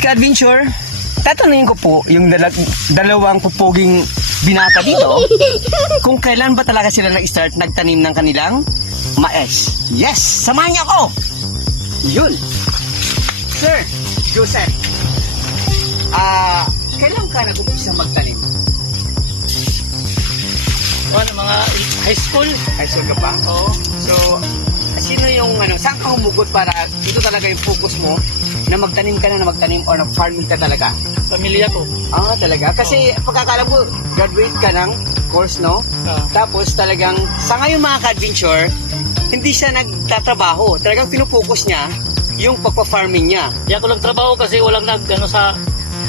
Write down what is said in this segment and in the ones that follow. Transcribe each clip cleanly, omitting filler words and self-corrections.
Yes, ka-adventure. Tatanungin ko po yung dalawang pupuging binata dito kung kailan ba talaga sila nag-start nagtanim ng kanilang mais. Yes, samahan niyo ako. Yun. Sir Joseph, kailan ka nag-umpisa magtanim? Mga high school. High school ka pa? Oo. So, sino yung saan ka humugot para ito talaga yung focus mo na magtanim ka na magtanim or nag-farming ka talaga? Pamilya ko. Talaga? Kasi pagkakala mo, graduate ka ng course, no? Tapos talagang, sa ngayon mga ka-adventure, hindi siya nagtatrabaho. Talagang pinupokus niya yung pagpa-farming niya. Di ako lang trabaho kasi walang sa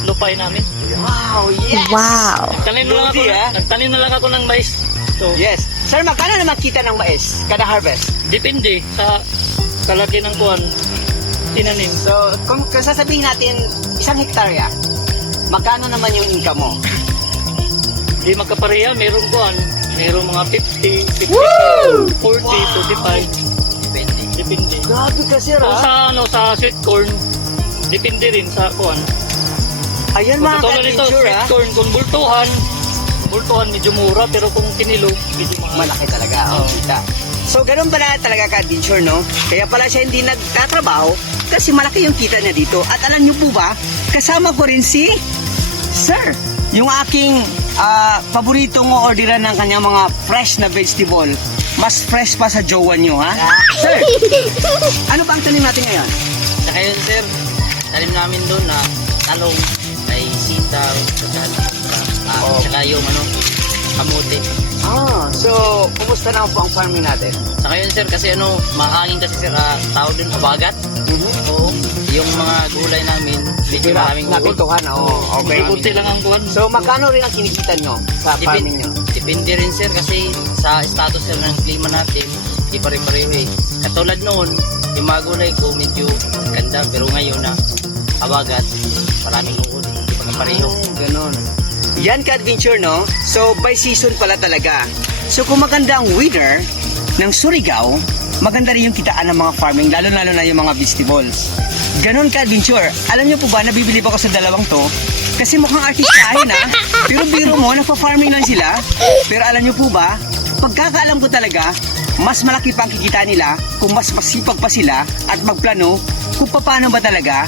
lupay namin. Wow, yes! Wow! Nagtanim na lang ako ng mais. So, Yes. Sir, magkano naman kita ng mais kada harvest? depende sa kalaki ng kuwan. Tinanim. So, kung sasabihin natin, 1 hektarya, magkano naman yung income mo? Di magkapareha. Meron kuwan. Meron mga 50, 40, 45. Depende. Grabe ka, sir, So, sa sweet corn, depende rin sa kuwan. Ayan Kung mga katulad nito, ka-adventure, sweet corn, kung bultuhan medyo mura, pero kung kinilo, medyo mahal. malaki talaga ang kita. So, ganun pala talaga ka-adventure, no? Kaya pala siya hindi nagtatrabaho kasi malaki yung kita niya dito. At alam niyo po ba, kasama ko rin si Sir, yung aking paboritong orderan ng kanyang mga fresh na vegetable. Mas fresh pa sa jowa niyo, ha? Sir, ano pa ang tanim natin ngayon? Saka yun sir, talim namin doon na talong, ay sitaw, saka yung kamote. So, kumusta na po ang farming natin? Saka yun sir, kasi mahangin kasi sir, tawag din habagat. Oo, yung mga gulay namin, medyo maraming uod. Napituhan, okay. Kunti lang ang kuwan. So, magkano rin ang kinikita nyo sa farming nyo? Depende rin sir, kasi sa status sir ng klima natin, di pare-pareho eh. Katulad noon, yung mga gulay ko medyo ganda, pero ngayon na habagat, maraming uod, di pagkapareho. Ganon. Yan ka-adventure, no? So, by season pala talaga. So, kung maganda ang weather ng Surigao, maganda rin yung kitaan ng mga farming, lalo-lalo na yung mga vegetables. Ganon ka-adventure. Alam niyo po ba, nabibilib ako sa dalawang to, kasi mukhang artistahin, ha? Pero biro mo, nagpa-farming lang sila. Pero alam niyo po ba, pagkakaalam ko talaga, mas malaki pa ang kikita nila kung mas masipag pa sila at magplano kung paano ba talaga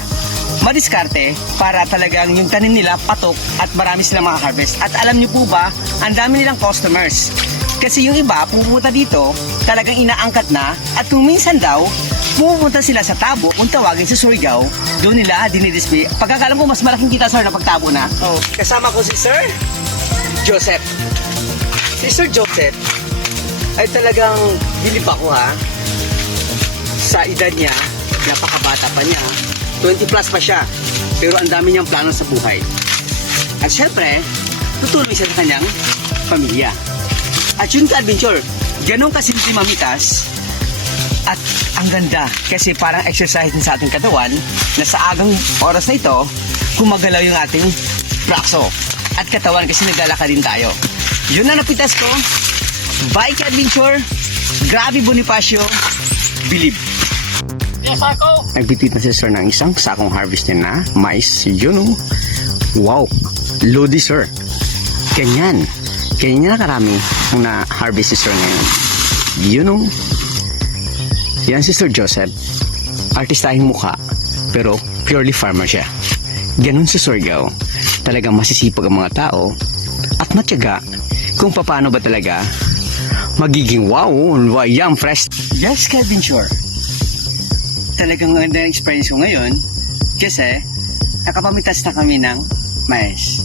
madiskarte para talagang yung tanim nila patok at marami silang maka-harvest. At alam niyo po ba, ang dami nilang customers. Kasi yung iba, pupunta dito, talagang inaangkat na, at kung minsan daw, pupunta sila sa Tabo, kung tawagin sa Surigao, doon nila dinidisplay. Pagkakalam ko, mas malaking kita, sir, na pagtabo na. Kasama ko si Sir Joseph. Si Sir Joseph ay talagang bilib ako, ha, sa edad niya, napakabata pa niya, 20 plus pa siya, pero ang dami niyang plano sa buhay. At syempre, tutuloy siya sa kanyang pamilya. At yun ka-adventure, ganun kasimple mamitas, at ang ganda, kasi parang exercise din sa ating katawan, na sa agang oras na ito, gumagalaw yung ating braso at katawan, kasi naglalakad din tayo. Yun na napitas ko. Bye ka-adventure. Grabe Bonifacio, bilib. Yes, ako. Nagbitwit na si Sir ng isang sakong harvest niya na mais. Yun, wow, lodi sir. Ganyan na karami ang na-harvest si Sir ngayon. Yun, yan si Sir Joseph, artistahing mukha, pero purely farmer siya. Ganun si Surigao, talagang masisipag ang mga tao at matyaga kung paano ba talaga magiging wow, yum, fresh. Yes, ka-adventure. Talagang maganda yung experience ko ngayon kasi nakapamitas na kami ng mais.